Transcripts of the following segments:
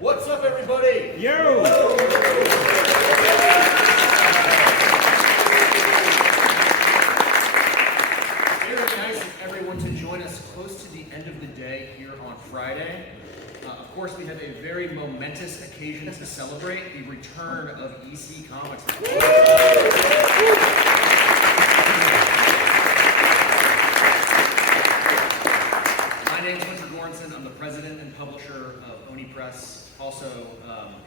What's up, everybody? Yo! Very nice of everyone to join us close to the end of the day here on Friday. Of course, we have a very momentous occasion to celebrate, the return of EC Comics. My name is Hunter Gorinson. I'm the president and publisher of Oni Press, also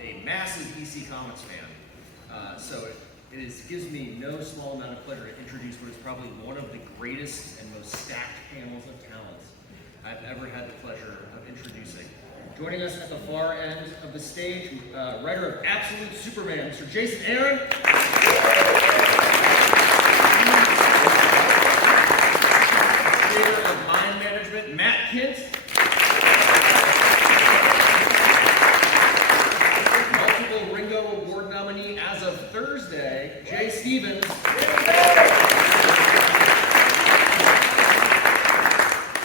a massive EC Comics fan. So it gives me no small amount of pleasure to introduce what is probably one of the greatest and most stacked panels of talent I've ever had the pleasure of introducing. Joining us at the far end of the stage, writer of Absolute Superman, Mr. Jason Aaron. Creator of Mind Management, Matt Kindt. Multiple Ringo Award nominee as of Thursday, Jay Stevens.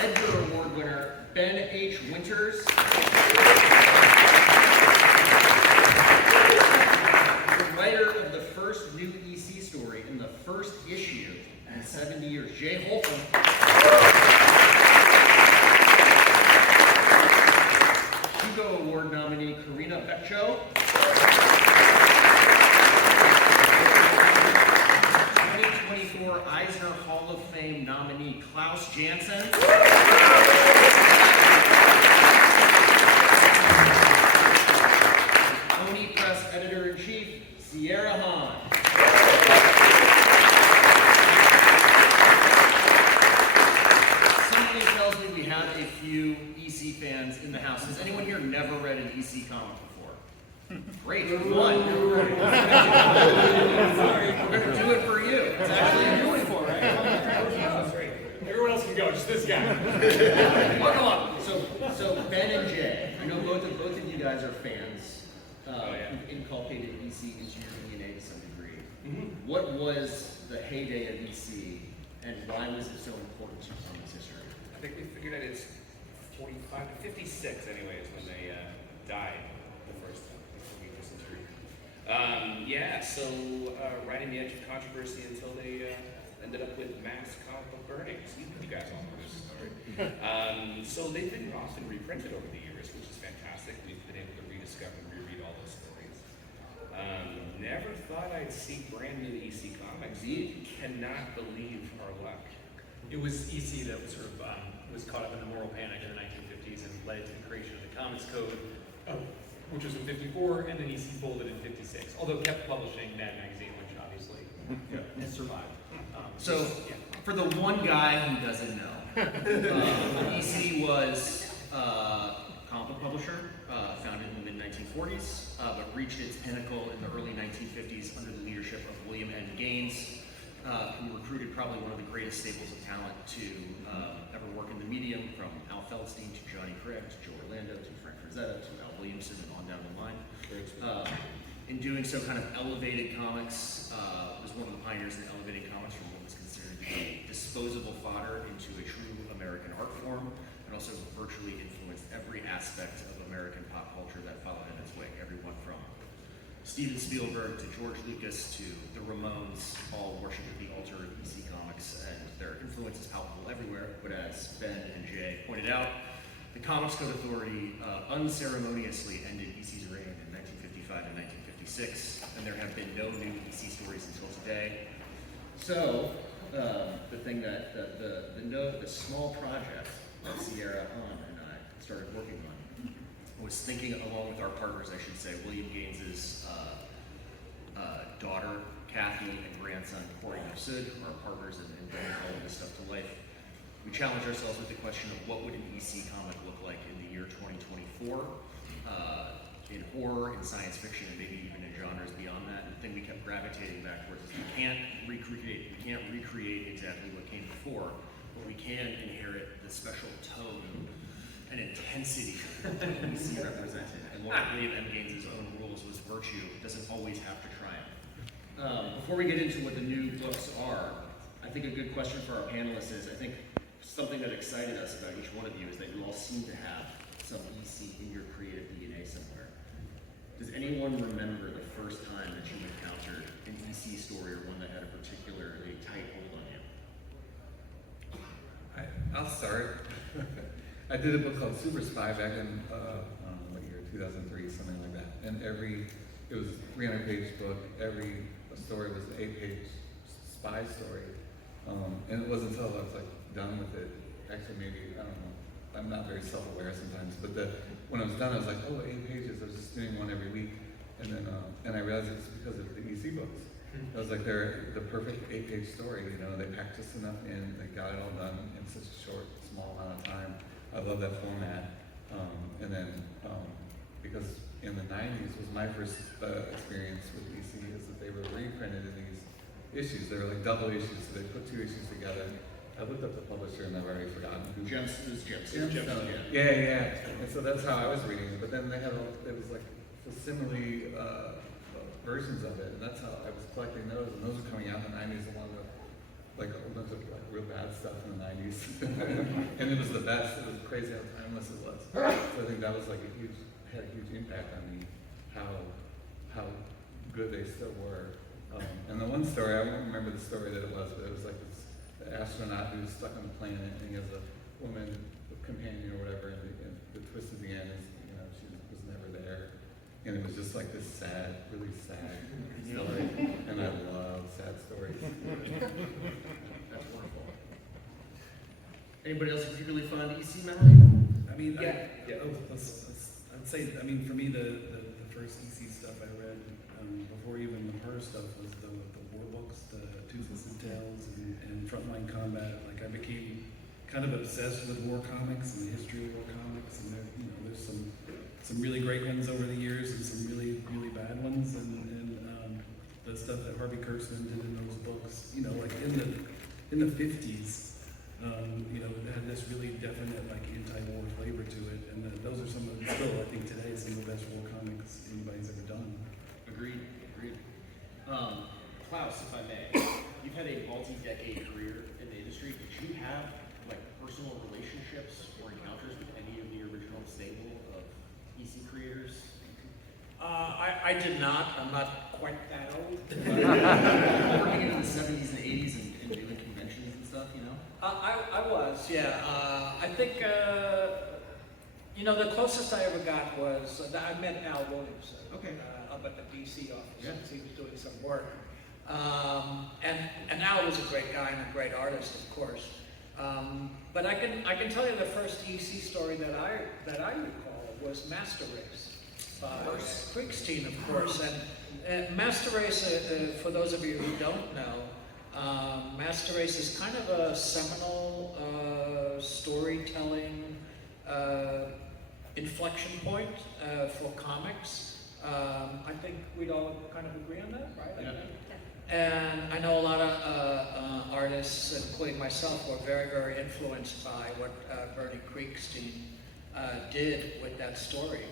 Edgar Award winner, Ben H. Winters. The writer of the first new EC story in the first issue in 70 years, Jay Holtham. Hugo Award nominee, Corinna Bechko. 2024 Eisner Hall of Fame nominee, Klaus Janson. Oni Press editor-in-chief, Sierra Hahn. Something tells me we have a few EC fans in the house. Has anyone here never read an EC comic before? Great, one. We're going to do it for you. It's actually a new for, right? Everyone else can go, just this guy. Oh, come on. So Ben and Jay, I know both of you guys are fans. Who've inculcated EC into your DNA to some degree. Mm-hmm. What was the heyday of EC, and why was it so important to comics history? I think we figured out it's 45 to 56 anyway is when they died the first century. Right in the edge of controversy until they ended up with mass comic book burnings. You guys all know this story. So they've been often reprinted over the years, which is fantastic. We've been able to rediscover and reread all those stories. Never thought I'd see brand new EC comics. Cannot believe our luck. It was EC that was sort of was caught up in the moral panic in the 1950s and led to the creation of the Comics Code, which was in 54, and then EC folded in 56. Although kept publishing Mad Magazine, which obviously survived. For the one guy who doesn't know, EC was a comic book publisher, founded in the mid-1940s, but reached its pinnacle in the early 1950s under the leadership of William N. Gaines, who recruited probably one of the greatest staples of talent to ever work in the medium, from Al Feldstein to Johnny Craig to Joe Orlando to Frank Frazetta to Al Williamson and on down the line. In doing so, kind of elevated comics, was one of the pioneers in elevating comics from what was considered to be disposable fodder into a true American art form, and also virtually influenced every aspect of American pop culture that followed in its wake. Everyone from Steven Spielberg to George Lucas to the Ramones all worship at the altar of EC Comics, and their influence is palpable everywhere. But as Ben and Jay pointed out, the Comics Code Authority unceremoniously ended EC's reign in 1955 and 1956, and there have been no new EC stories until today. So, the small project that Sierra Hahn and I started working on was thinking, along with our partners, I should say, William Gaines's daughter, Kathy, and grandson, Corey Sud, our partners in bringing all of this stuff to life. We challenged ourselves with the question of what would an EC comic look like in the year 2024, in horror, in science fiction, and maybe even in genres beyond that. And the thing we kept gravitating back towards is we can't recreate exactly what came before, but we can inherit the special tone and intensity that EC represented. And what William M. Gaines's own rules was virtue doesn't always have to triumph. Before we get into what the new books are, I think a good question for our panelists is, I think something that excited us about each one of you is that you all seem to have some EC in your creative DNA somewhere. Does anyone remember the first time that you encountered an EC story or one that had a particularly tight hold on you? I'll start. I did a book called Super Spy back in, I don't know what year, 2003, something like that. And it was a 300-page book. Every story was an 8-page spy story. And it wasn't until I was like done with it, actually maybe, I don't know, I'm not very self-aware sometimes, but when I was done, I was like, oh, 8 pages, I was just doing one every week. And then, and I realized it was because of the EC books. I was like, they're the perfect 8-page story, you know, they packed just enough in, they got it all done in such a short, small amount of time. I love that format. And then, because in the 90s was my first experience with EC, is that they were reprinted in these issues. They were like double issues, so they put 2 issues together. I looked up the publisher and I've already forgotten who. Gemstones. Yeah. And so that's how I was reading it. But then they had it was like facsimile versions of it, and that's how I was collecting those. And those were coming out in the 90s along with like a whole bunch of like real bad stuff in the 90s. And it was the best. It was crazy how timeless it was. So I think that was like had a huge impact on me, how good they still were. And the one story, I won't remember the story that it was, but it was like this astronaut who's stuck on the planet and he has a woman companion or whatever, and the twist at the end is, you know, she was never there. And it was just like this sad, really sad story. And I love sad stories. That's wonderful. Anybody else particularly fond of EC memory? I mean, Yeah. I'd say, I mean, for me, the first EC stuff I read before even the Purr stuff was the war books, the Toothless and Tales and Frontline Combat. Like I became kind of obsessed with war comics and the history of war comics, and there's some really great ones over the years and some really, really bad ones, and the stuff that Harvey Kurtzman did in those books, you know, like in the 50s, you know, it had this really definite like anti-war flavor to it, and those are some of still, I think today, some of the best war comics anybody's ever done. Agreed. Klaus, if I may, you've had a multi-decade career in the industry. Did you have like personal relationships or encounters with any of the original stable of EC creators? I did not. I'm not quite that old. Working in the 70s and 80s and doing conventions and stuff, you know? I was, yeah. I think, you know, the closest I ever got was, I met Al Williams up at the DC office. Yeah. He was doing some work. And Al was a great guy and a great artist, of course. But I can tell you the first EC story that I recall was Master Race by Kriegstein, of course. And Master Race, for those of you who don't know, Master Race is kind of a seminal storytelling inflection point for comics. I think we'd all kind of agree on that, right? Yeah. And I know a lot of artists, including myself, were very, very influenced by what Bernie Kriegstein did with that story.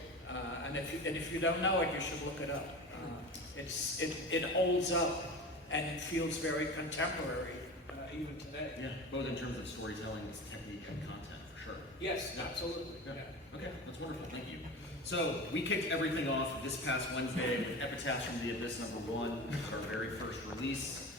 And if you don't know it, you should look it up. It holds up, and it feels very contemporary even today. Yeah, both in terms of storytelling, technique, and content, for sure. Yes, absolutely. Yeah. Okay, that's wonderful. Thank you. So we kicked everything off this past Wednesday with Epitaphs from the Abyss #1, our very first release.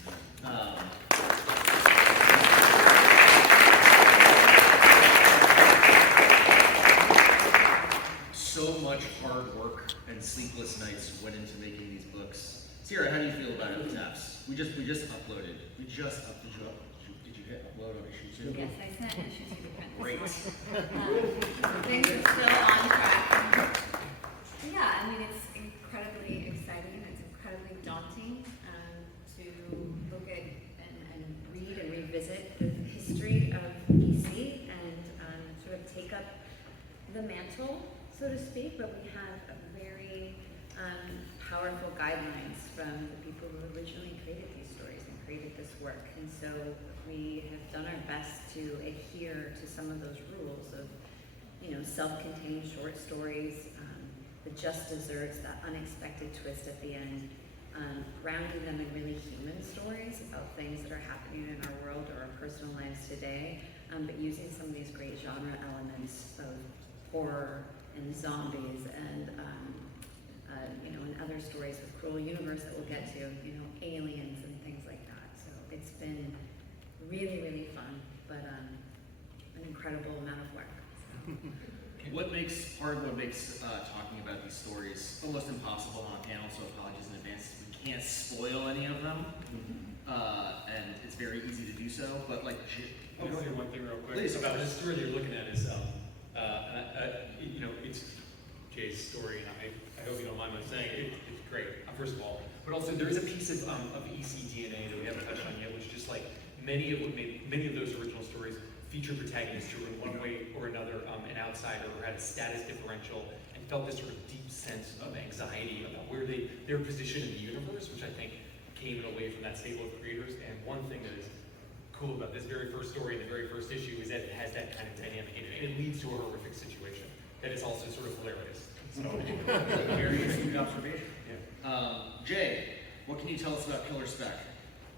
So much hard work and sleepless nights went into making these books. Sierra, how do you feel about Epitaphs? We just uploaded. Did you hit upload on issue 2? Yes, I sent issue 2 to print. Great. Things are still on track. Yeah, I mean, it's incredibly exciting. It's incredibly daunting to look at and read and revisit the history of EC and sort of take up the mantle, so to speak, but we have a very powerful guidelines from the people who originally created these stories and created this work. And so we have done our best to adhere to some of those rules of, you know, self-contained short stories, the just desserts, that unexpected twist at the end, grounding them in really human stories about things that are happening in our world or our personal lives today, but using some of these great genre elements of horror and zombies and and other stories with Cruel Universe that we'll get to, aliens and things like that. So it's been really, really fun, but an incredible amount of work. So. Part of what makes talking about these stories almost impossible on a panel, so apologies in advance, we can't spoil any of them, and it's very easy to do so, but like... I'll say one thing real quick. Please. About this story that you're looking at is, it's Jay's story, and I hope you don't mind my saying it. It's great, first of all. But also, there is a piece of EC DNA that we haven't touched on yet, which just like many of those original stories feature protagonists who were in one way or another an outsider or had a status differential and felt this sort of deep sense of anxiety about where their position in the universe, which I think came in a way from that stable of creators. And one thing that is cool about this very first story and the very first issue is that it has that kind of dynamic in it, and it leads to a horrific situation that is also sort of hilarious. So, very astute observation. yeah. Jay, what can you tell us about Killer Spec?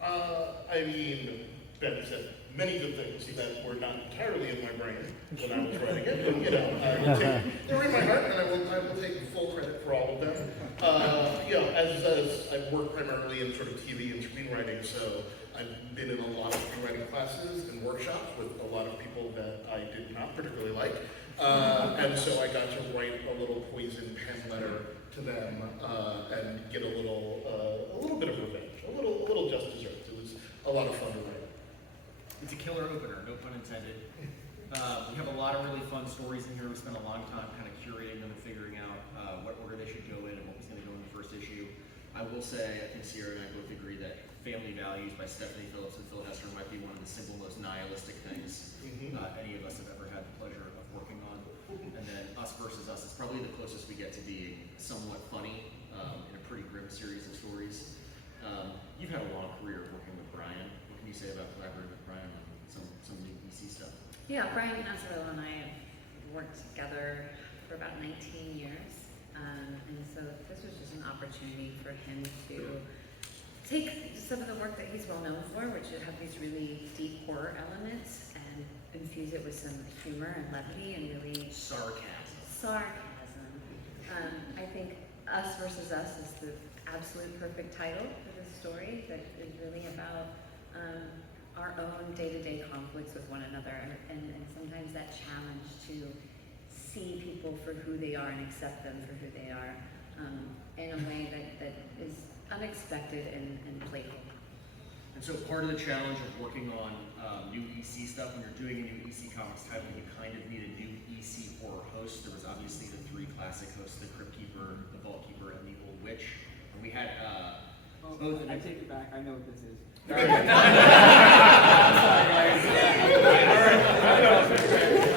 I mean, Ben said many good things that were not entirely in my brain when I was writing it, but they're in my heart, and I will take full credit for all of them. As I've worked primarily in sort of TV and screenwriting, so I've been in a lot of screenwriting classes and workshops with a lot of people that I did not particularly like, and so I got to write a little poison pen letter to them and get a little bit of revenge, a little just desserts. It was a lot of fun to write. It's a killer opener, no pun intended. We have a lot of really fun stories in here. We spent a long time kind of curating them and figuring out what order they should go in and what was going to go in the first issue. I will say, I think Sierra and I both agree that Family Values by Stephanie Phillips and Phil Hester might be one of the single most nihilistic things any of us have ever had the pleasure of working on. And then Us Versus Us is probably the closest we get to being somewhat funny in a pretty grim series of stories. You've had a long career working with Brian. What can you say about collaborating with Brian on some new EC stuff? Yeah, Brian Nazarello and I have worked together for about 19 years. And so this was just an opportunity for him to take some of the work that he's well known for, which would have these really deep horror elements, and infuse it with some humor and levity and really sarcasm. I think Us Versus Us is the absolute perfect title for this story that is really about our own day-to-day conflicts with one another, and sometimes that challenge to see people for who they are and accept them for who they are in a way that is unexpected and playful. And so part of the challenge of working on new EC stuff, when you're doing a new EC Comics title, you kind of need a new EC horror host. There was obviously the three classic hosts, the Crypt Keeper, the Vault Keeper, and the Old Witch. And we had both. I take it back. I know what this is. I'm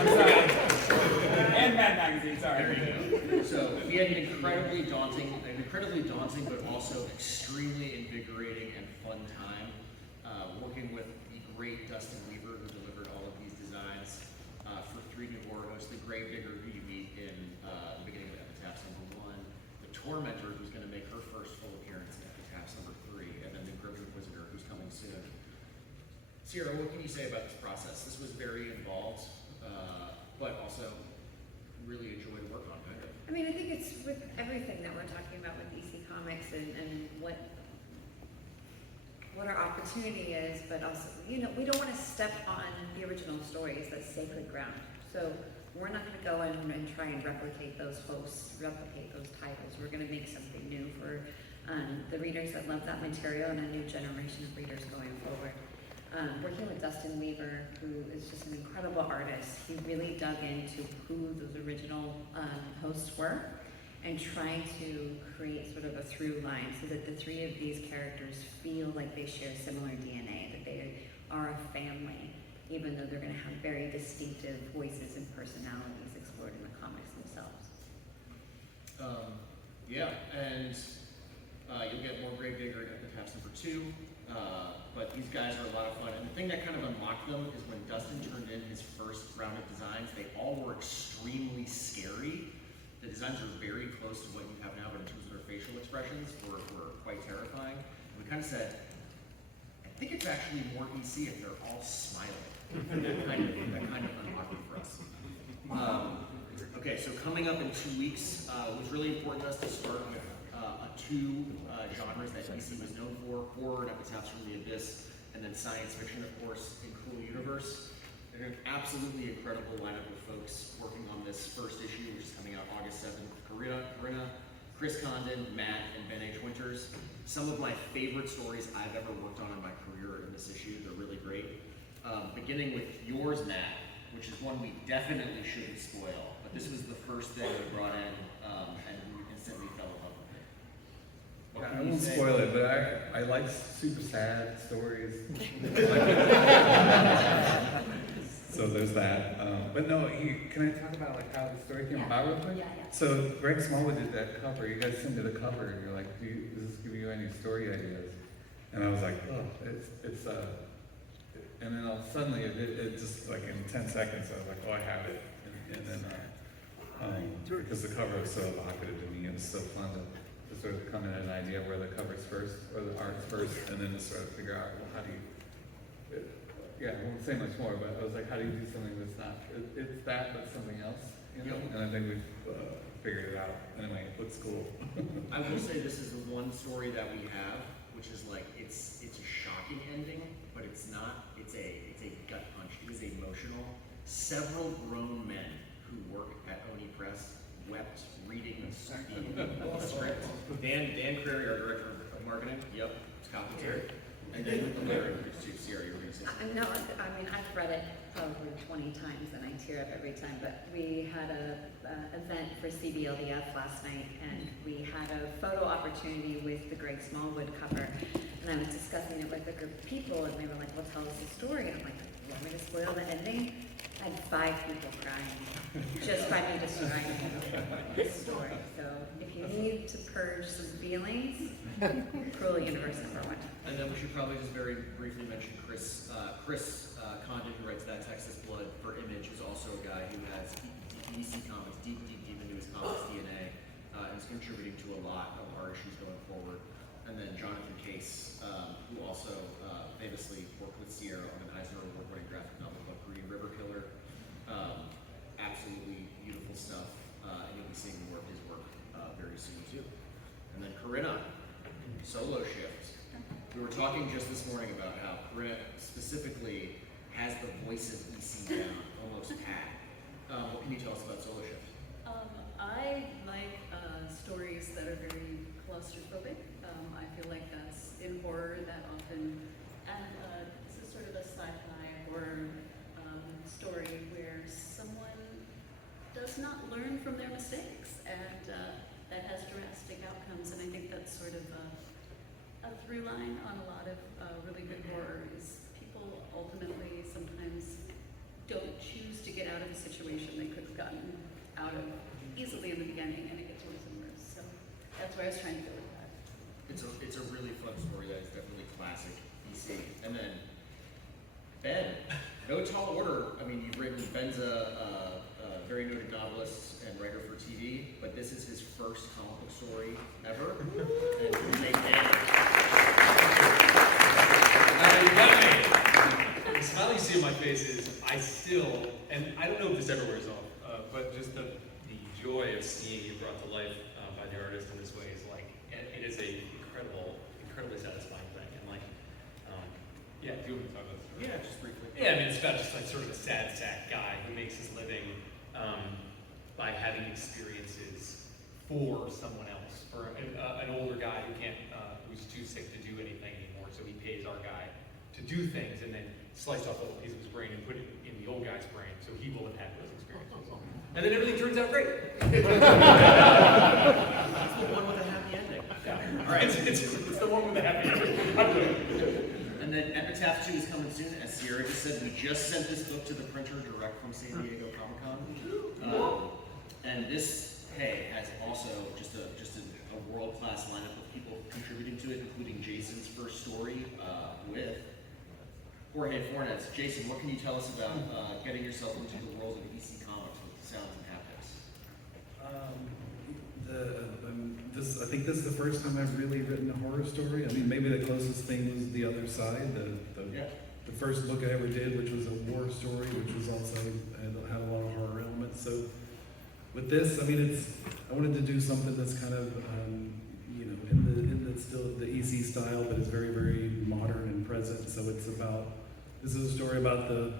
sorry. And Mad Magazine, sorry. There you go. So we had an incredibly daunting, but also extremely invigorating and fun time working with the great Dustin Weaver, who delivered all of these designs for three new horror hosts. The Gravedigger, who you meet in the beginning of Epitaphs #1, the Tormentor, who's going to make her first full appearance in Epitaphs #3, and then the Grim Inquisitor, who's coming soon. Sierra, what can you say about this process? This was very involved, but also really enjoyed to work on, kind of. I mean, I think it's with everything that we're talking about with DC Comics and what our opportunity is, but also, we don't want to step on the original stories. That's sacred ground. So we're not going to go in and try and replicate those hosts, replicate those titles. We're going to make something new for the readers that love that material and a new generation of readers going forward. Working with Dustin Weaver, who is just an incredible artist. He really dug into who those original hosts were and trying to create sort of a through line so that the three of these characters feel like they share similar DNA, that they are a family, even though they're going to have very distinctive voices and personalities explored in the comics themselves. And you'll get more Gravedigger in Epitaphs #2. But these guys are a lot of fun. And the thing that kind of unlocked them is when Dustin turned in his first round of designs, they all were extremely scary. The designs are very close to what you have now, but in terms of their facial expressions, were quite terrifying. And we kind of said, I think it's actually more EC if they're all smiling. kind of unlucky for us. Okay, so coming up in 2 weeks, it was really important to us to start with two genres that EC was known for: horror and Epitaphs from the Abyss, and then science fiction, of course, in Cool Universe. They're an absolutely incredible lineup of folks working on this first issue, which is coming out August 7th. Corinna, Chris Condon, Matt, and Ben H. Winters. Some of my favorite stories I've ever worked on in my career in this issue. They're really great. Beginning with yours, Matt, which is one we definitely shouldn't spoil, but this was the first thing we brought in, and we instantly fell in love with it. What Yeah, can I you won't say? spoil it, but I like super sad stories. So there's that. But no, can I talk about like how the story came about real quick? Yeah, yeah. So Greg Smallwood did that cover. You guys sent me the cover, and you're like, does this give you any story ideas? And I was like, oh, it's and then suddenly it just like in 10 seconds, I was like, oh, I have it. And then because the cover was so evocative to me, it was so fun to sort of come in at an idea where the cover's first or the art's first, and then to sort of figure out, well, how do you, I won't say much more, but I was like, how do you do something that's not, it's that, but something else, you know? And I think we've figured it out. Anyway, it looks cool. I will say this is the one story that we have, which is like, it's a shocking ending, but it's not, it's a gut punch. It is emotional. Several grown men who work at Oni Press wept reading the script. Dan Crary, our director of marketing, yep, it's commentary. And then Larry, too. Sierra, you were going to say something. No, I mean, I've read it probably 20 times and I tear up every time, but we had a event for CBLDF last night and we had a photo opportunity with the Greg Smallwood cover, and I was discussing it with a group of people and they were like, well, tell us the story. And I'm like, you want me to spoil the ending? I had 5 people crying just by me describing the story. So if you need to purge some feelings, Cruel Universe #1. And then we should probably just very briefly mention Chris Condon, who writes That Texas Blood for Image, is also a guy who has EC comics deep into his comics DNA, and is contributing to a lot of our issues going forward. And then Jonathan Case, who also famously worked with Sierra on an Eisner Award-winning graphic novel called Green River Killer. Absolutely beautiful stuff, and you'll be seeing more of his work very soon too. And then Corinna, solo shift. We were talking just this morning about how Corinna specifically has the voice of EC down, almost pat. What can you tell us about solo shift? I like stories that are very claustrophobic. I feel like that's in horror that often, and this is sort of a sci-fi horror story where someone does not learn from their mistakes, and that has drastic outcomes. And I think that's sort of a through line on a lot of really good horror is people ultimately sometimes don't choose to get out of a situation they could have gotten out of easily in the beginning, and it gets worse and worse. So that's where I was trying to go with that. It's a really fun story that is definitely classic EC. And then Ben, no tall order. I mean, you've written, Ben's a very noted novelist and writer for TV, but this is his first comic book story ever. And The smile you see on my face is I still, and I don't know if this ever wears off, but just the joy of seeing it brought to life by the artist in this way is like, it is a incredibly satisfying thing. And like, yeah, do you want me to talk about this? yeah, just briefly. Yeah, I mean, it's about just like sort of a sad sack guy who makes his living by having experiences for someone else, for an older guy who's too sick to do anything anymore, so he pays our guy to do things and then slice off a little piece of his brain and put it in the old guy's brain so he will have had those experiences. And then everything turns out great. It's the one with a happy ending. All right, it's the one with the happy ending. And then Epitaph 2 is coming soon. As Sierra just said, we just sent this book to the printer direct from San Diego Comic-Con. And this, has also just a world-class lineup of people contributing to it, including Jason's first story with Jorge Fornes. Jason, what can you tell us about getting yourself into the world of EC Comics with sounds and haptics? I think this is the first time I've really written a horror story. I mean, maybe the closest thing was The Other Side, the the first book I ever did, which was a war story, which was also had a lot of horror elements. So with this, I mean, I wanted to do something that's kind of you know, in the still the EC style, but it's very, very modern and present. So this is a story about the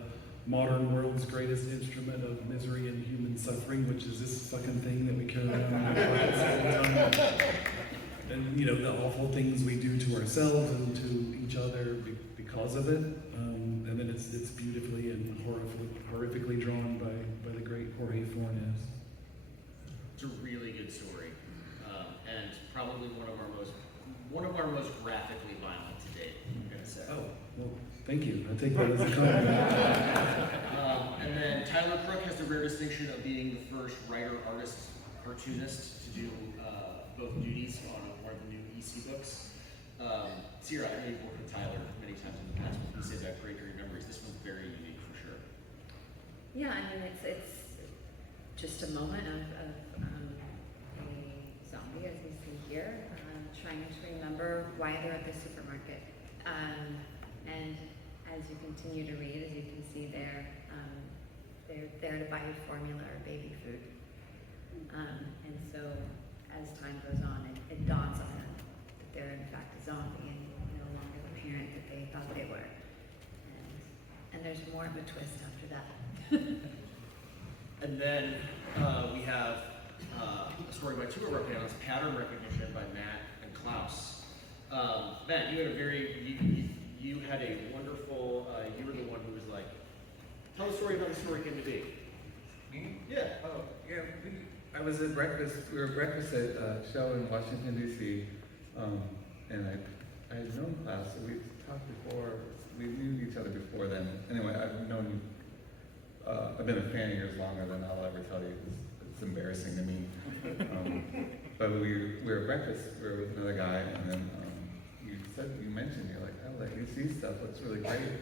modern world's greatest instrument of misery and human suffering, which is this fucking thing that we carry around in our pockets all the time. And you know, the awful things we do to ourselves and to each other because of it. And then it's beautifully and horrifically drawn by the great Jorge Fornes. It's a really good story, and probably one of our most graphically violent to date, I'm gonna say. Oh, well, thank you. I take that as a compliment. And then Tyler Crook has the rare distinction of being the first writer, artist, cartoonist to do both duties on one of the new EC books. Sierra, I know you've worked with Tyler many times in the past, but you said that great memories. This one's very unique for sure. Yeah, I mean, it's just a moment of a zombie, as we see here, trying to remember why they're at the supermarket. And as you continue to read, as you can see there, they're there to buy formula or baby food. And so as time goes on, it dawns on them that they're in fact a zombie and no longer the parent that they thought they were. And there's more of a twist after that. And then we have a story by two of our panelists, Pattern Recognition by Matt and Klaus. Matt, you had a wonderful, you were the one who was like, tell the story about the story came to be. Me? Yeah. Oh, yeah. I was at breakfast. We were at breakfast at a show in Washington D.C. And I had known Klaus. So we talked before. We knew each other before then. Anyway, I've known you. I've been a fan of yours longer than I'll ever tell you. It's embarrassing to me. But we were at breakfast. We were with another guy, and then you mentioned you're like, oh, that UC stuff looks really great,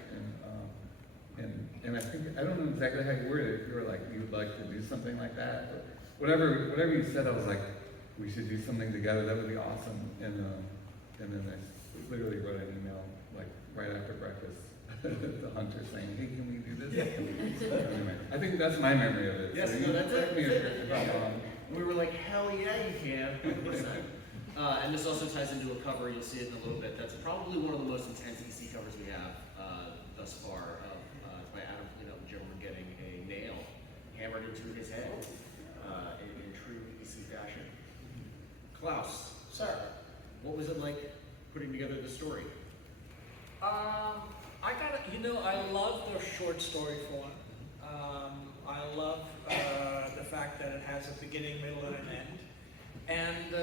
and I think I don't know exactly how you worded it. If you were like you would like to do something like that, but whatever you said, I was like, we should do something together. That would be awesome. And then I literally wrote an email like right after breakfast to Hunter saying, hey, can we do this? Anyway, I think that's my memory of it. Yes, so no, that's it. it. We were like, hell yeah, you can. 100%. And this also ties into a cover, you'll see it in a little bit. That's probably one of the most intense EC covers we have thus far, by Adam Flino, the gentleman getting a nail hammered into his head in true EC fashion. Klaus, Sir. what was it like putting together the story? I love the short story form. I love the fact that it has a beginning, middle, and an end. And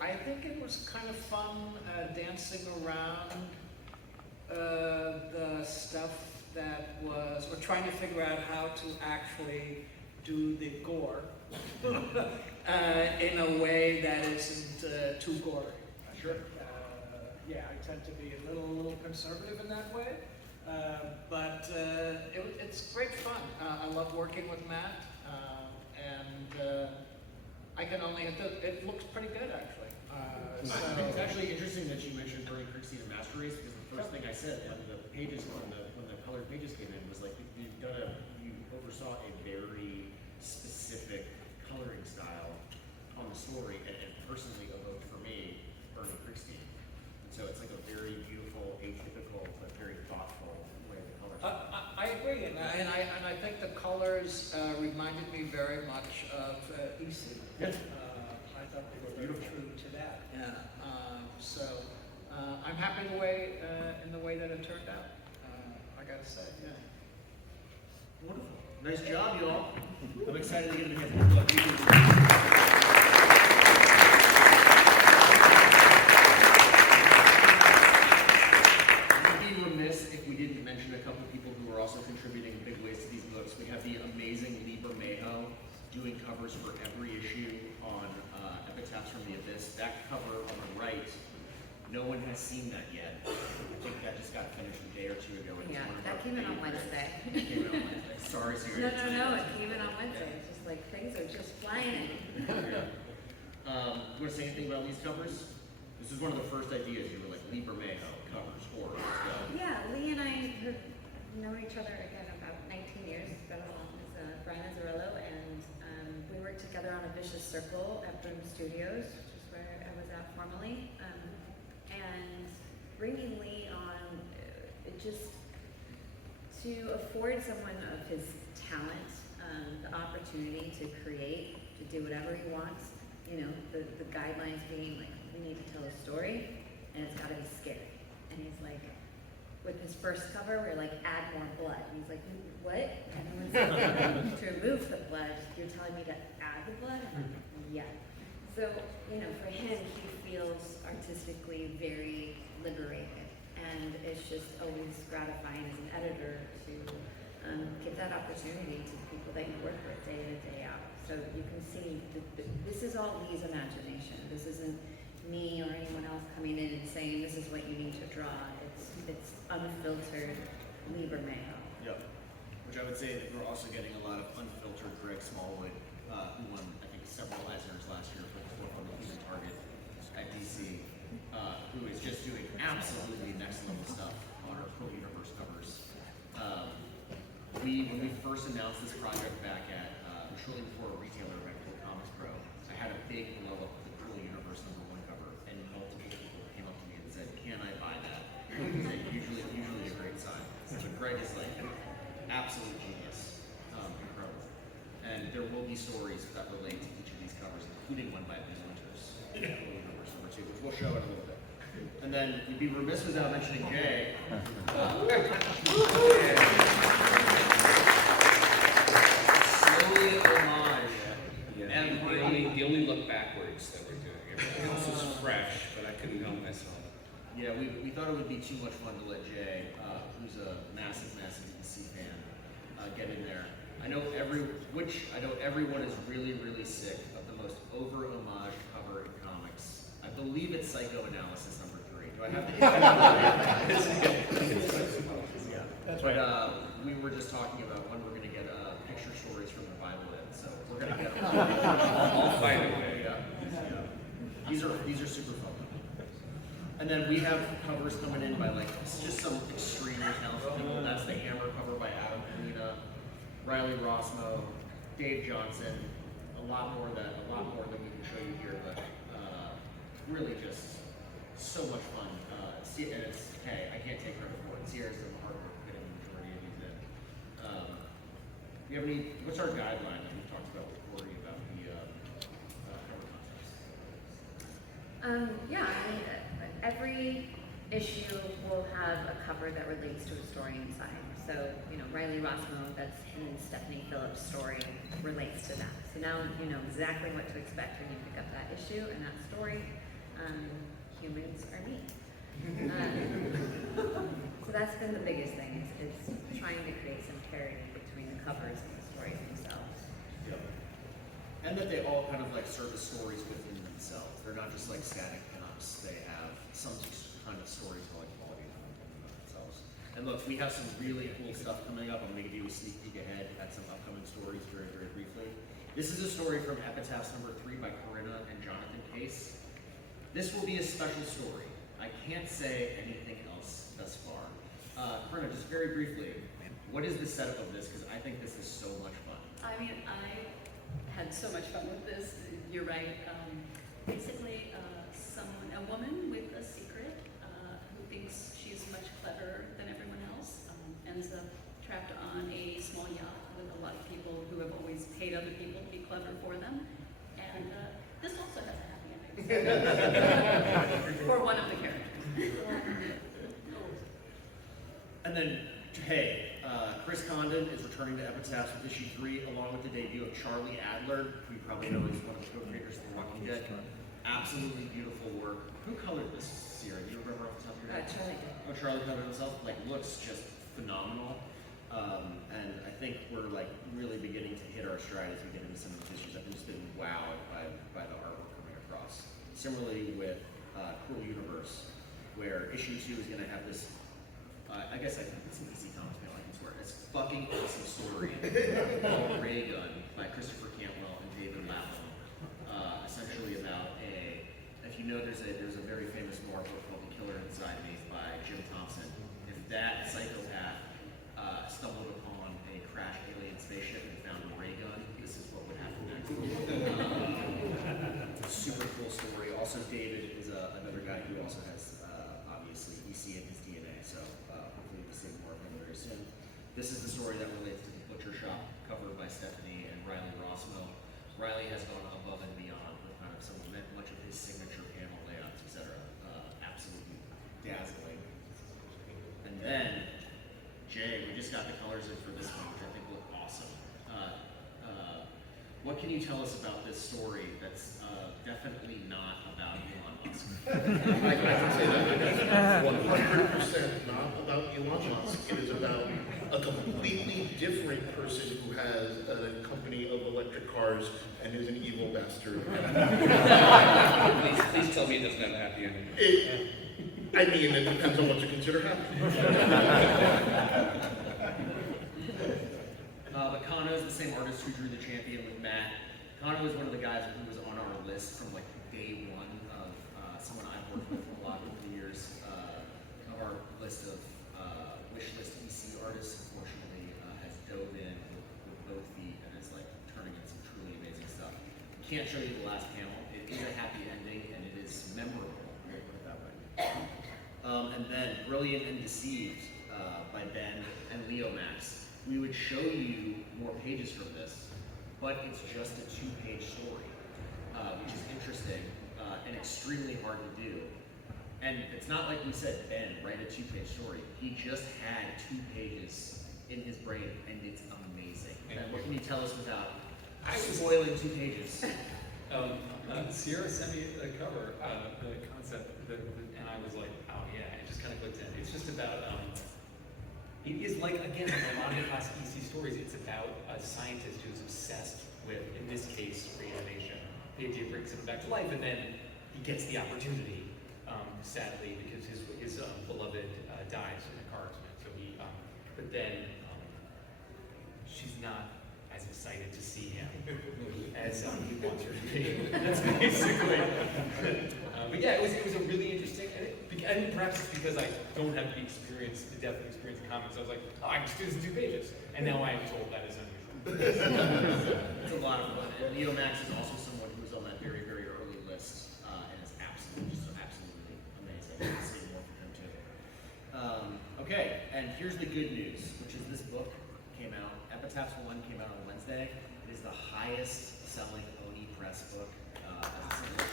I think it was kind of fun dancing around the stuff that we're trying to figure out how to actually do the gore in a way that isn't too gory. Sure. Yeah, I tend to be a little conservative in that way, but it's great fun. I love working with Matt, and I can only, it looks pretty good actually. I think it's actually interesting that you mentioned Burning Crixie and Master Race, because the first thing I said when the colored pages came in was like, you oversaw a very specific coloring style on the story, and personally evoked for me Burning Crixie. So it's like a very beautiful, atypical, but very thoughtful way to color. I agree, and I think the colors reminded me very much of EC. Yeah. I thought they were very true to that. Yeah. So I'm happy in the way that it turned out. I gotta say, yeah. Wonderful. Nice job, y'all. I'm excited to get in the hands of the We'd be remiss if we didn't mention a couple people who are also contributing in big ways to these books. We have the amazing Libra Mayo doing covers for every issue on Epitaphs from the Abyss. That cover on the right, no one has seen that yet. I think that just got finished a day or two ago. Yeah, that came in on Wednesday. Came in on Wednesday. Sorry, Sierra. No, it came in on Wednesday. It's just like things are just flying in. Yeah. You want to say anything about these covers? This is one of the first ideas. You were like, Libra Mayo, covers, or let's go. Yeah, Lee and I have known each other again about 19 years, about as long as Brian Azzarillo, and we worked together on A Vicious Circle at Boom Studios, which is where I was at formerly. And bringing Lee on, it just, to afford someone of his talent the opportunity to create, to do whatever he wants, you know, the guidelines being like, we need to tell a story, and it's gotta be scary. And he's like, with his first cover, we're like, add more blood. And he's like, what? And everyone's like, to remove the blood, you're telling me to add the blood? I'm like, yeah. So, you know, for him, he feels artistically very liberated. And it's just always gratifying as an editor to give that opportunity to the people that you work with day in and day out. So you can see, this is all Lee's imagination. This isn't me or anyone else coming in and saying, this is what you need to draw. It's unfiltered Lee Bermejo. Yep. Which I would say that we're also getting a lot of unfiltered Greg Smallwood, who won, I think, several Eisners last year for the book on the Human Target at DC, who is just doing absolutely next level stuff on our Pro Universe covers. When we first announced this project back at, shortly before a retailer event called Comics Pro, I had a big blow up with the Pro Universe #1 cover, and multiple people came up to me and said, "Can I buy that?" usually a great sign. So Greg is like absolute genius, incredible. And there will be stories that relate to each of these covers, including one by Liz Winters, Universe #2, which we'll show in a little bit. And then you'd be remiss without mentioning Jay. Slowly homage. And the only look backwards that we're doing. Everything else is fresh, but I couldn't help myself. Yeah, we thought it would be too much fun to let Jay, who's a massive DC fan, get in there. I know everyone is really, really sick of the most over homage cover in comics. I believe it's Psychoanalysis #3. Do I have the Yeah. That's right. We were just talking about when we're gonna get picture stories from the Bible in, so we're gonna get them. I'll find a way. Yeah. These are super fun. And then we have covers coming in by like just some extremely talented people. That's the Hammer cover by Adam Kalina, Riley Rossmo, Dave Johnson. A lot more than we can show you here, but really just so much fun. And it's hey, I can't take credit for it. Sierra's done the hard work getting the majority of these in. Do you have any? What's our guideline that we've talked about with Corey about the cover concepts? Yeah, I mean, every issue will have a cover that relates to a story inside. So, you know, Riley Rossmo, that's him and Stephanie Phillips' story, relates to that. So now you know exactly what to expect when you pick up that issue and that story. Humans are neat. So that's been the biggest thing, is trying to create some parity between the covers and the stories themselves. Yep. And that they all kind of like serve as stories within themselves. They're not just like static pinups. They have some kind of storytelling quality to themselves. And look, we have some really cool stuff coming up. I'm going to give you a sneak peek ahead at some upcoming stories very, very briefly. This is a story from Epitaphs #3 by Corinna and Jonathan Case. This will be a special story. I can't say anything else thus far. Corinna, just very briefly, what is the setup of this? Because I think this is so much fun. I mean, I had so much fun with this. You're right. Basically, a woman with a secret who thinks she's much cleverer than everyone else ends up trapped on a small yacht with a lot of people who have always paid other people to be clever for them. And this also has a happy ending for one of the characters. And then, hey, Chris Condon is returning to Epitaphs with issue 3, along with the debut of Charlie Adler, who you probably know is one of the co-creators of The Walking Dead. Absolutely beautiful work. Who colored this, Sierra? Do you remember off the top of your head? Charlie did. Oh, Charlie colored himself. Like, looks just phenomenal. And I think we're like really beginning to hit our stride as we get into some of these issues. I've just been wowed by the artwork coming across. Similarly with Cruel Universe, where issue 2 is going to have this. I guess I think it's an DC Comics panel I can swear. It's fucking awesome story called Ray Gun by Christopher Cantwell and David Lapham. Essentially about if you know, there's a very famous noir book called The Killer Inside Me by Jim Thompson. If that psychopath stumbled upon a crashed alien spaceship and found a ray gun, this is what would happen next. Super cool story. Also, David is another guy who also has obviously EC in his DNA, so hopefully we'll see more of him very soon. This is the story that relates to the Butcher Shop, covered by Stephanie and Riley Rossmo. Riley has gone above and beyond with kind of much of his signature panel layouts, etc. Absolutely dazzling. And then, Jay, we just got the colors in for this one, which I think look awesome. What can you tell us about this story that's definitely not about Elon Musk? I can say that. 100% not about Elon Musk. It is about a completely different person who has a company of electric cars and is an evil bastard. Please tell me it doesn't have a happy ending. I mean, it depends on what you consider happy. But Kano is the same artist who drew the champion with Matt. Kano is one of the guys who was on our list from like day one of someone I've worked with a lot over the years. Of our list of wish list EC artists, unfortunately, has dove in with both feet and is like turning in some truly amazing stuff. Can't show you the last panel. It is a happy ending and it is memorable. We'll put it that way. And then Brilliant and Deceived by Ben and Leo Max. We would show you more pages from this, but it's just a 2-page story, which is interesting and extremely hard to do. And it's not like we said, Ben, write a 2-page story. He just had 2 pages in his brain, and it's amazing. And what can you tell us without spoiling 2 pages? Sierra sent me the cover, the concept, and I was like, oh yeah, it just kind of clicked in. It's just about, it is like, again, like a lot of classic EC stories, it's about a scientist who's obsessed with, in this case, reanimation. The idea brings him back to life, and then he gets the opportunity, sadly, because his beloved dies in a car accident. So but then she's not as excited to see him as he wants her to be. That's basically. But yeah, it was a really interesting, and perhaps it's because I don't have the depth of experience in comics. I was like, oh, I can just do this in 2 pages, and now I am told that is unusual. It's a lot of fun. And Leo Max is also someone who was on that very, very early list, and is absolutely amazing. I see more from him too. Okay, and here's the good news, which is this book came out. Epitaphs 1 came out on Wednesday. It is the highest selling Oni Press book as a single.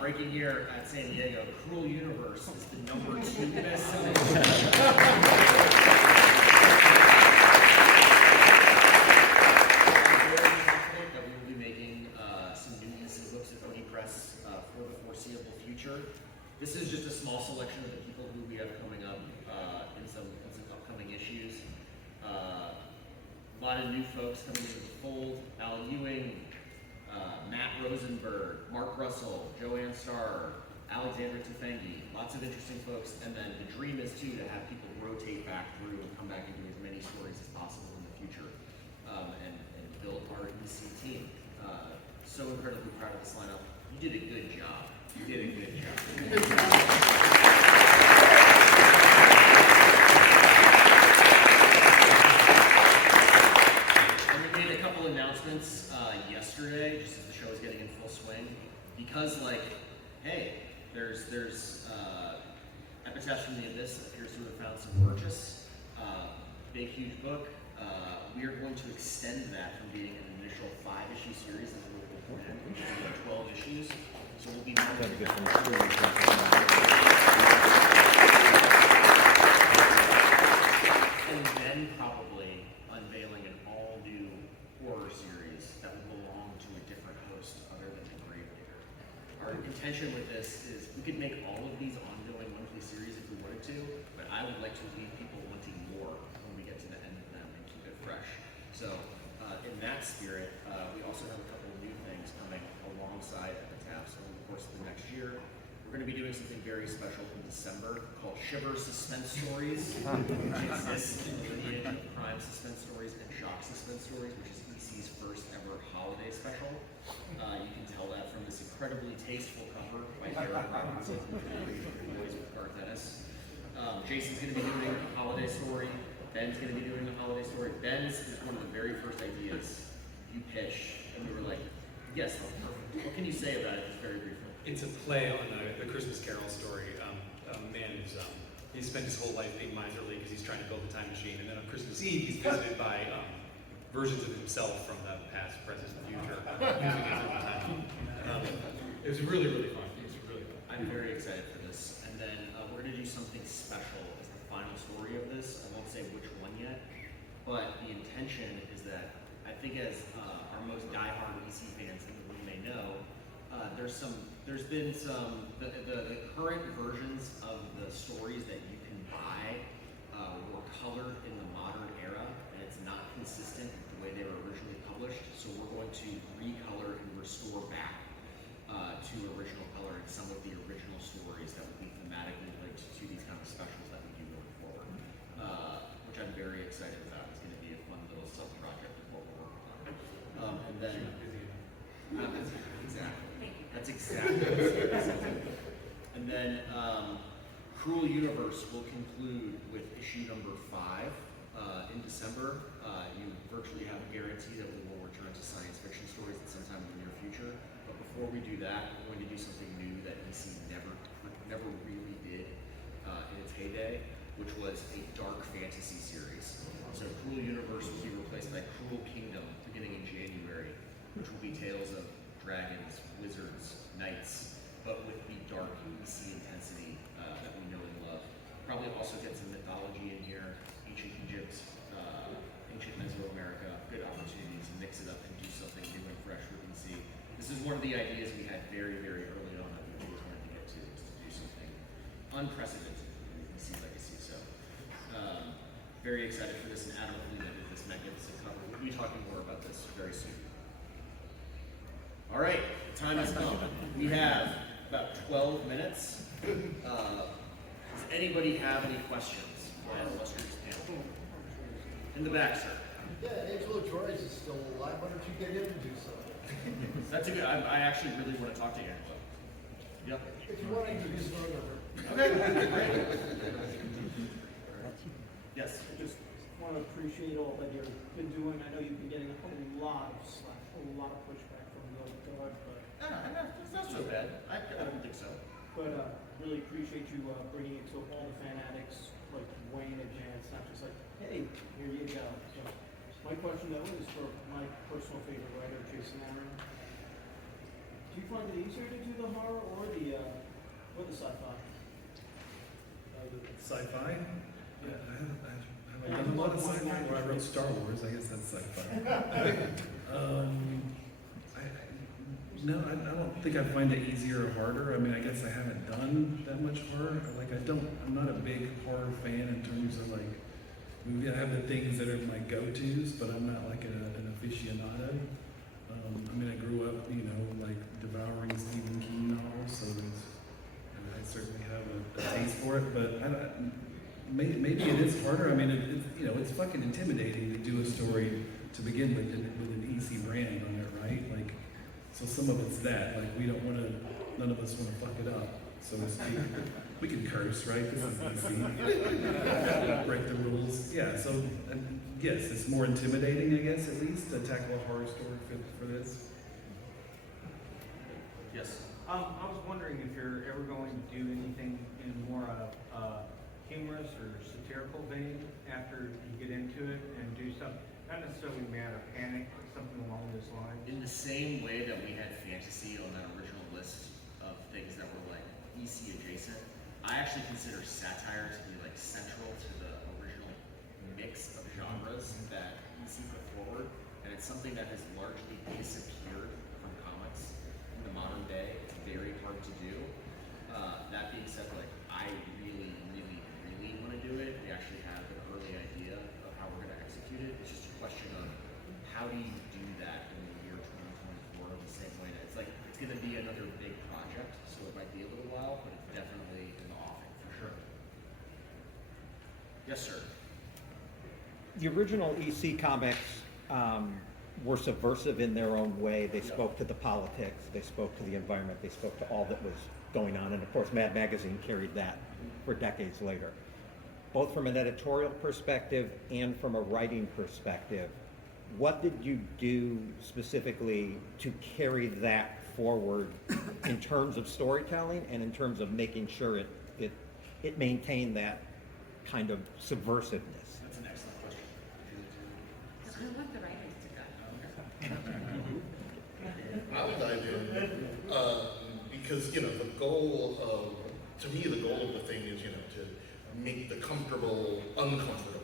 Breaking here at San Diego, Cruel Universe is the #2 best-selling book. That we will be making some new EC books at Oni Press for the foreseeable future. This is just a small selection of the people who we have coming up in some upcoming issues. A lot of new folks coming into the fold. Al Ewing, Matt Rosenberg, Mark Russell, Joanne Starr, Alexandra Tufengi, lots of interesting folks. And then the dream is too to have people rotate back through and come back and do as many stories as possible in the future, and build our EC team. So incredibly proud of this lineup. You did a good job. You did a good job. Announcements yesterday, just as the show is getting in full swing, because like, hey, there's Epitaphs from the Abyss appears to have found some purchase, big huge book. We are going to extend that from being an initial 5-issue series as a local plan, which is 12 issues. So we'll be and then probably unveiling an all-new horror series that will belong to a different host other than the Gravedigger. Our intention with this is we could make all of these ongoing monthly series if we wanted to, but I would like to leave people wanting more when we get to the end of them and keep it fresh. So in that spirit, we also have a couple of new things coming alongside Epitaphs over the course of the next year. We're We're going to be doing something very special in December called Shiver Suspense Stories, which exists in the lineage of Crime Suspense Stories and Shock Suspense Stories, which is EC's first ever holiday special. You can tell that from this incredibly tasteful cover by Sierra Hahn, with Garth Ennis. Jason's going to be doing a holiday story. Ben's going to be doing a holiday story. Ben's is one of the very first ideas you pitched, and we were like, yes, that's perfect. What can you say about it, just very briefly? It's a play on the Christmas Carol story. A man who's he spent his whole life being miserly because he's trying to build a time machine, and then on Christmas Eve he's visited by versions of himself from the past, present, and future. It was really, really fun. It was really fun. I'm very excited for this. And then we're going to do something special as the final story of this. I won't say which one yet, but the intention is that I think as our most diehard EC fans in the room may know, there's been some, the current versions of the stories that you can buy were colored in the modern era, and it's not consistent with the way they were originally published. So we're going to recolor and restore back to original color in some of the original stories that would be thematically linked to these kind of specials that we do going forward, which I'm very excited about. It's going to be a fun little sub-project of what we're working on. And then, that's exactly what it is. And then Cruel Universe will conclude with issue number 5 in December. You virtually have a guarantee that we will return to science fiction stories at some time in the near future. But before we do that, we're going to do something new that EC never really did in its heyday, which was a dark fantasy series. So Cruel Universe will be replaced by Cruel Kingdom beginning in January, which will be tales of dragons, wizards, knights, but with the dark EC intensity that we know and love. Probably also get some mythology in here, ancient Egypt, ancient Mesoamerica, good opportunity to mix it up and do something new and fresh with EC. This is one of the ideas we had very, very early on that we always wanted to get to, is to do something unprecedented in EC legacy. So, very excited for this, and Adam Levine did this magnificent cover. We'll be talking more about this very soon. All right, time has come. We have about 12 minutes. Does anybody have any questions for our illustrious panel? In the back, sir. Yeah, Angelo Torres is still alive. Why don't you get him to do something? That's a good. I actually really want to talk to Angelo. Yep. If you want to introduce him over. Okay. Great. Yes. I just want to appreciate all that you've been doing. I know you've been getting a lot of slack, a lot of pushback from the old guard, but It's not so bad. I don't think so. But really appreciate you bringing it to all the fan addicts like way in advance, not just like, hey, here you go. So my question though is for my personal favorite writer, Jason Aaron. Do you find it easier to do the horror or the sci-fi? Sci-fi? Yeah, I haven't done a lot of sci-fi. Well, I wrote Star Wars. I guess that's sci-fi. No, I don't think I find it easier or harder. I mean, I guess I haven't done that much horror. Like, I'm not a big horror fan in terms of like, movie. I have the things that are my go-tos, but I'm not like an aficionado. I mean, I grew up, like devouring Stephen King novels, so I certainly have a taste for it. But maybe it is harder. I mean, it's fucking intimidating to do a story to begin with an EC brand on it, right? Like. So some of it's that, like none of us want to fuck it up, so to speak. We can curse, right? This is easy. Break the rules. Yeah, so yes, it's more intimidating, I guess, at least, to tackle a horror story for this. Yes. I was wondering if you're ever going to do anything in more humorous or satirical vein after you get into it and do something, not necessarily mad or panic, but something along those lines. In the same way that we had fantasy on that original list of things that were like EC adjacent, I actually consider satire to be like central to the original mix of genres that EC put forward, and it's something that has largely disappeared from comics in the modern day. It's very hard to do. That being said, like I really, really, really want to do it. We actually have an early idea of how we're going to execute it. It's just a question of how do you do that in the year 2024 in the same way that it's like it's going to be another big project, so it might be a little while, but Yes, sir. The original EC comics were subversive in their own way. They spoke to the politics, they spoke to the environment, they spoke to all that was going on. And of course, Mad Magazine carried that for decades later. Both from an editorial perspective and from a writing perspective, what did you do specifically to carry that forward in terms of storytelling and in terms of making sure it maintained that kind of subversiveness? That's an excellent question. I want the writers to go. I would dive in, because, you know, the goal of, to me, the goal of the thing is, you know, to make the comfortable uncomfortable.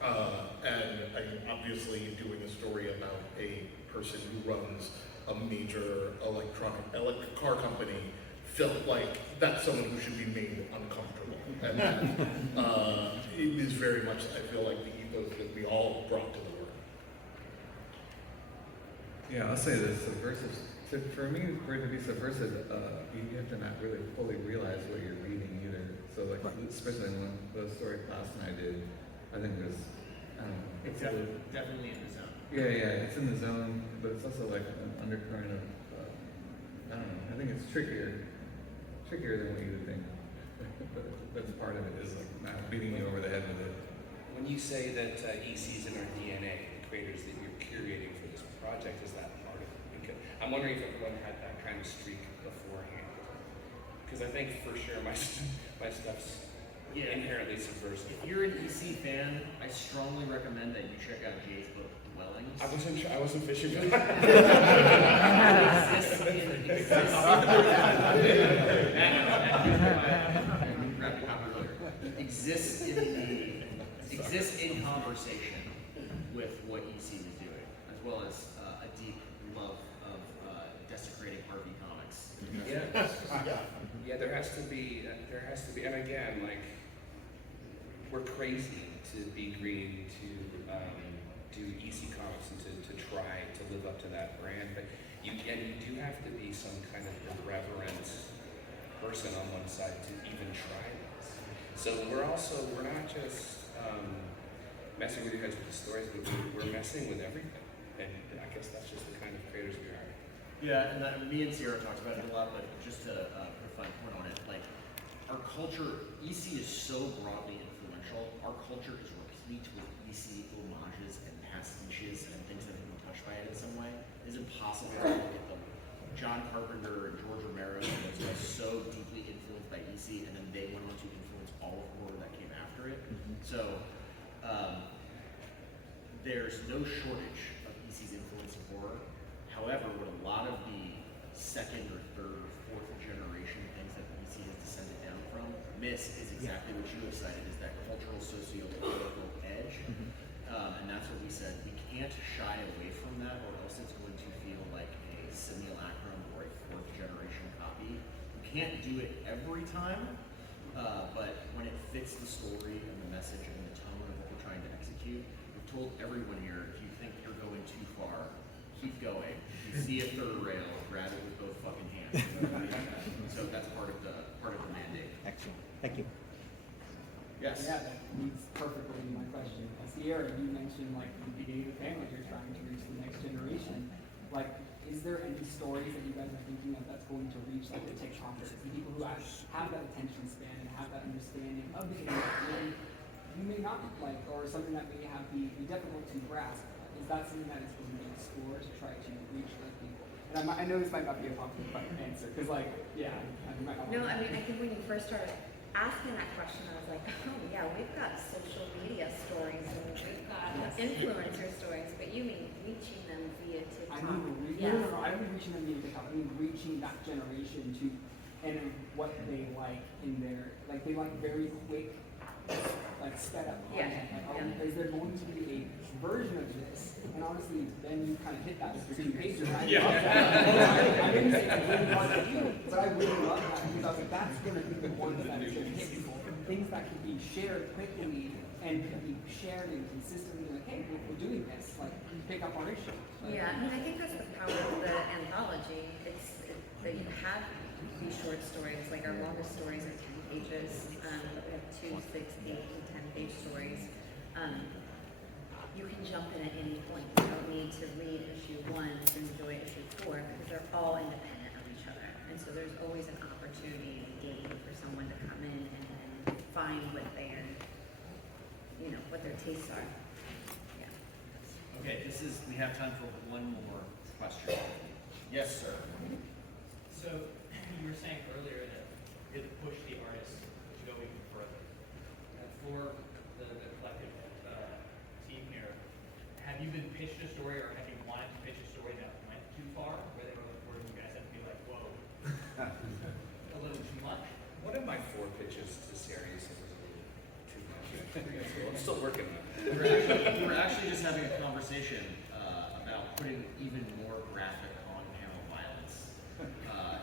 And I'm obviously doing a story about a person who runs a major electric car company, felt like that's someone who should be made uncomfortable. And that, it is very much, I feel like, the ethos that we all brought to the work. Yeah, I'll say this, subversive, for me, for it to be subversive, you have to not really fully realize what you're reading either. So like, especially when the story Klaus and I did, I think it was, I don't know. It's definitely in the zone. Yeah, it's in the zone, but it's also like an undercurrent of, I don't know, I think it's trickier than what you would think. But that's part of it, is like not beating you over the head with it. When you say that EC's in our DNA, the creators that you're curating for this project, is that part of it? Because I'm wondering if everyone had that kind of streak beforehand. Because I think for sure my stuff's inherently subversive. If you're an EC fan, I strongly recommend that you check out Jay's book, Dwellings. I wasn't fishing for exists in conversation with what EC was doing, as well as a deep love of desecrating Harvey comics. Yeah, there has to be, and again, like, we're crazy to be green to do EC Comics and to try to live up to that brand, but you do have to be some kind of irreverent person on one side to even try this. So we're not just messing with you guys with the stories, but we're messing with everything, and I guess that's just the kind of creators we are. Yeah, and me and Sierra talked about it a lot, but just to put a fine point on it, like, our culture, EC is so broadly influential. Our culture is replete with EC homages and pastiches and things that have been touched by it in some way. It is impossible to look at them. John Carpenter and George Romero, those guys so deeply influenced by EC, and then they went on to influence all of horror that came after it. So there's no shortage of EC's influence in horror. However, what a lot of the second or third or fourth generation things that EC has descended down from miss is exactly what you have cited, is that cultural socio-political edge. And that's what we said. We can't shy away from that, or else it's going to feel like a simulacrum or a fourth generation copy. You can't do it every time, but when it fits the story and the message and the tone of what we're trying to execute, we've told everyone here, if you think you're going too far, keep going. If you see a third rail, grab it with both fucking hands. So that's part of the mandate. Excellent. Thank you. Yes. Yeah, that leads perfectly to my question. Sierra, you mentioned like the beginning of the family, you're trying to reach the next generation. Like, is there any stories that you guys are thinking of that's going to reach like the TikTokers, the people who have that attention span and have that understanding of the internet? You may not like, or something that may have be difficult to grasp. Is that something that is going to be explored to try to reach those people? And I know this might not be a popular answer, because like, yeah. No, I mean, I think when you first started asking that question, I was like, oh yeah, we've got social media stories and we've got influencer stories, but you mean reaching them via TikTok? I mean, no, I don't mean reaching them via TikTok. I mean reaching that generation to, and what they like in their, like they like very quick, like sped up content. Like, is there going to be a version of this? And honestly, then you kind of hit that with your 2 pages. I love that. I didn't say I really love that either, but I really love that because I was like, that's going to be the ones that are going to hit people. Things that can be shared quickly and can be shared and consistently, like, hey, we're doing this. Like, pick up our issue. Like, Yeah, I mean, I think that's the power of the anthology. It's that you have these short stories, like our longest stories are 10 pages, but we have 2, 6, 8, and 10-page stories. You can jump in at any point. You don't need to read issue 1 to enjoy issue 4 because they're all independent of each other. And so there's always an opportunity in the game for someone to come in and find what their, what their tastes are. Yeah. Okay, we have time for one more question. Yes, sir. So you were saying earlier that it pushed the artists to go even further. For the collective team here, have you been pitched a story or have you wanted to pitch a story that went too far, where you guys have to be like, whoa, a little too much? One of my 4 pitches to series was a little too much. So I'm still working on it. We're actually just having a conversation about putting even more graphic on-panel violence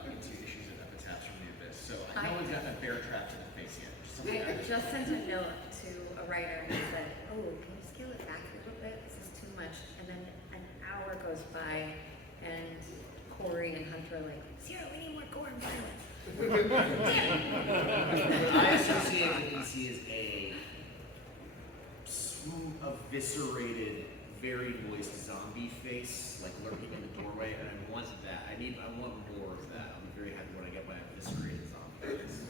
into issues of Epitaphs from the Abyss. So no one's gotten a bear trap to the face yet. I just sent a note to a writer and said, oh, can you scale it back a little bit? This is too much. And then an hour goes by and Corey and Hunter are like, Sierra, we need more gore and violence. I associate with EC as a eviscerated, very moist zombie face, like lurking in the doorway, and I want that. I want more of that. I'm very happy when I get my eviscerated zombie face.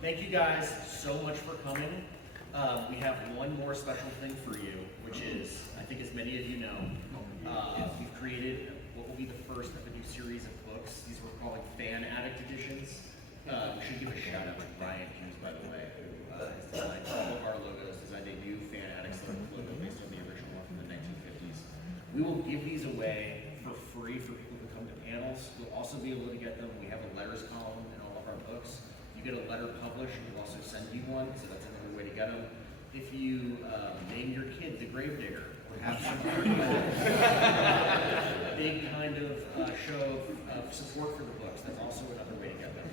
Thank you guys so much for coming. We have one more special thing for you, which is, I think as many of you know, we've created what will be the first of a new series of books. These we're calling Fan Addict Editions. We should give a shout out to Brian Hughes, by the way, who has designed all of our logos, designed a new Fan Addict logo based on the original one from the 1950s. We will give these away for free for people who come to panels. You'll also be able to get them. We have a letters column in all of our books. You get a letter published, we'll also send you one, so that's another way to get them. If you name your kid the Gravedigger, or have some big kind of show of support for the books, that's also another way to get them.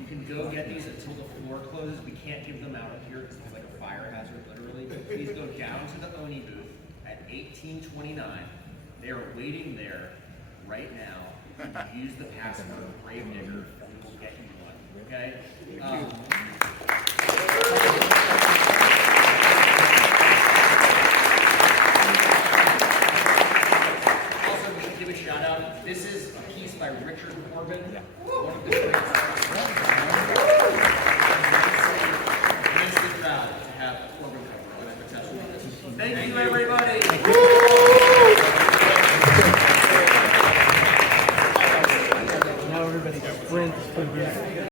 You can go get these until the floor closes. We can't give them out up here because it's like a fire hazard, literally. But please go down to the Oni booth at 1829. They are waiting there right now. Use the password Gravedigger, and we will get you one. Okay? Also, we should give a shout out. This is a piece by Richard Corbin. One of the greats. Immensely proud to have a Corbin cover on Epitaphs. Thank you, everybody.